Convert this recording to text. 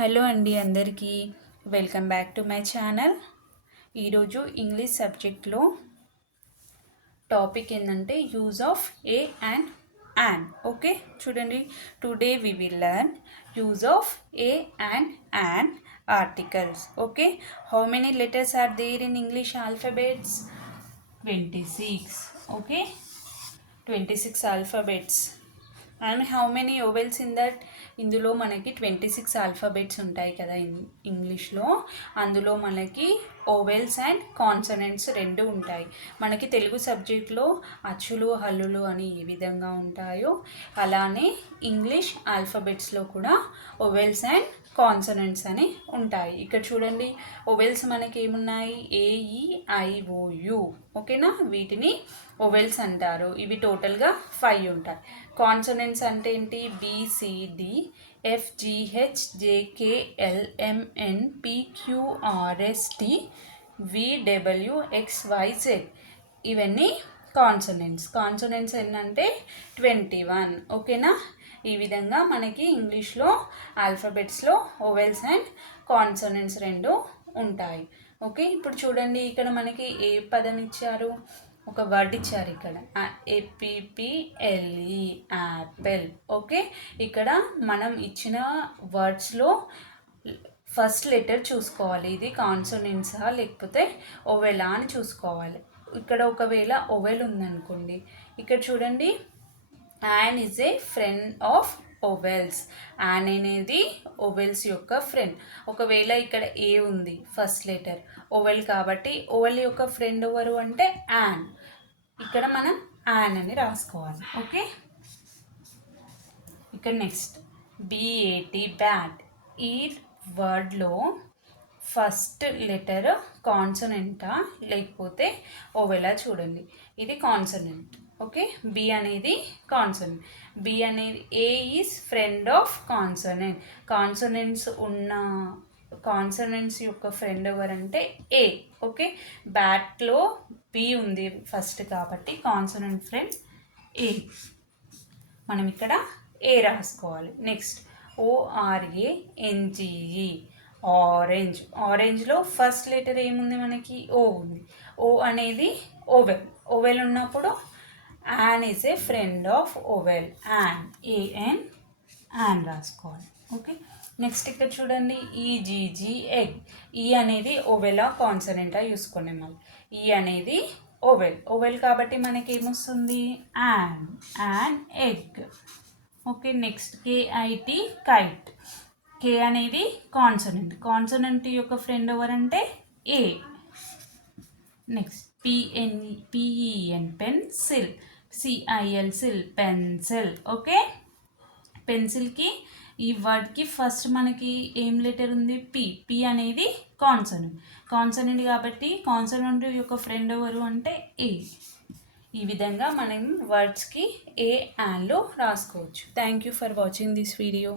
Hello అండి అందరికీ welcome back to my channel. ఈరోజు ఇంగ్లీష్ సబ్జెక్ట్లో టాపిక్ ఏంటంటే use of a and an. Okay చూడండి, today we will learn use of a and an articles. Okay, how many letters are there in English alphabets? 26. Okay, 26 alphabets. And how many vowels in that? ఇందులో మనకి 26 alphabets ఉంటాయి కదా ఇంగ్లీష్లో. అందులో మనకి vowels and consonants రెండు ఉంటాయి. మనకి తెలుగు సబ్జెక్ట్లో అచ్చులు హల్లులు అని ఏ విధంగా ఉంటాయో అలానే ఇంగ్లీష్ ఆల్ఫాబెట్స్లో కూడా ఓవెల్స్ అండ్ కాన్సనెంట్స్ అని ఉంటాయి. ఇక్కడ చూడండి, ఓవెల్స్ మనకి ఏమున్నాయి? AEIOU. ఓకేనా, వీటిని ఓవెల్స్ అంటారు. ఇవి టోటల్గా 5 ఉంటాయి. కాన్సనెంట్స్ అంటే ఏంటి? BCDFGHJKLMNPQRSTVWXYZ. ఇవన్నీ కాన్సనెంట్స్. కాన్సనెంట్స్ ఏంటంటే 21. ఓకేనా, ఈ విధంగా మనకి ఇంగ్లీష్లో ఆల్ఫాబెట్స్లో ఓవెల్స్ అండ్ కాన్సనెంట్స్ రెండు ఉంటాయి. ఓకే, ఇప్పుడు చూడండి, ఇక్కడ మనకి ఏ పదం ఇచ్చారు? ఒక వర్డ్ ఇచ్చారు ఇక్కడ, APPLE, యాపిల్. ఓకే, ఇక్కడ మనం ఇచ్చిన వర్డ్స్లో ఫస్ట్ లెటర్ చూసుకోవాలి. ఇది కాన్సోనెంట్సా లేకపోతే ఓవెలా అని చూసుకోవాలి. ఇక్కడ ఒకవేళ ఓవెల్ ఉందనుకోండి, ఇక్కడ చూడండి, an is a friend of vowels. An అనేది ఓవెల్స్ యొక్క ఫ్రెండ్. ఒకవేళ ఇక్కడ ఏ ఉంది, ఫస్ట్ లెటర్ ఓవెల్ కాబట్టి ఓవెల్ యొక్క ఫ్రెండ్ ఎవరు అంటే యాన్. ఇక్కడ మనం యాన్ అని రాసుకోవాలి. ఓకే, ఇక్కడ నెక్స్ట్ BAT, బ్యాట్. ఈ వర్డ్లో ఫస్ట్ లెటర్ కాన్సనెంటా లేకపోతే ఓవెలా చూడండి. ఇది కాన్సనెంట్. ఓకే, బి అనేది కాన్సనెంట్. బి అనేది a is friend of consonant. Consonants యొక్క ఫ్రెండ్ ఎవరంటే ఏ. ఓకే, బ్యాట్లో బి ఉంది ఫస్ట్ కాబట్టి కాన్సనెంట్ ఫ్రెండ్ ఏ. మనం ఇక్కడ ఏ రాసుకోవాలి. Next ORANGE, orange. ఆరెంజ్లో ఫస్ట్ లెటర్ ఏముంది మనకి? ఓ ఉంది. ఓ అనేది ఓవెల్. ఓవెల్ ఉన్నప్పుడు an is a friend of vowel, an, AN, an రాసుకోవాలి. ఓకే, నెక్స్ట్ ఇక్కడ చూడండి, EGG, ఎగ్. ఈ అనేది ఓవెలా కాన్సనెంటా చూసుకోండి. మళ్ళీ ఈ అనేది ఓవెల్. ఓవెల్ కాబట్టి మనకి ఏమొస్తుంది? An, egg. Okay, next KIT, kite. K అనేది కాన్సనెంట్. కాన్సనెంట్ యొక్క ఫ్రెండ్ ఎవరంటే a. Next PEN, pencil. CIL, సిల్, పెన్సిల్. ఓకే, పెన్సిల్కి ఈ వర్డ్కి ఫస్ట్ మనకి ఏం లెటర్ ఉంది? పి అనేది కాన్సనెంట్ కాబట్టి కాన్సనెంట్ యొక్క ఫ్రెండ్ ఎవరు అంటే ఏ. ఈ విధంగా మనం వర్డ్స్కి ఏ యాన్లో రాసుకోవచ్చు. Thank you for watching this video.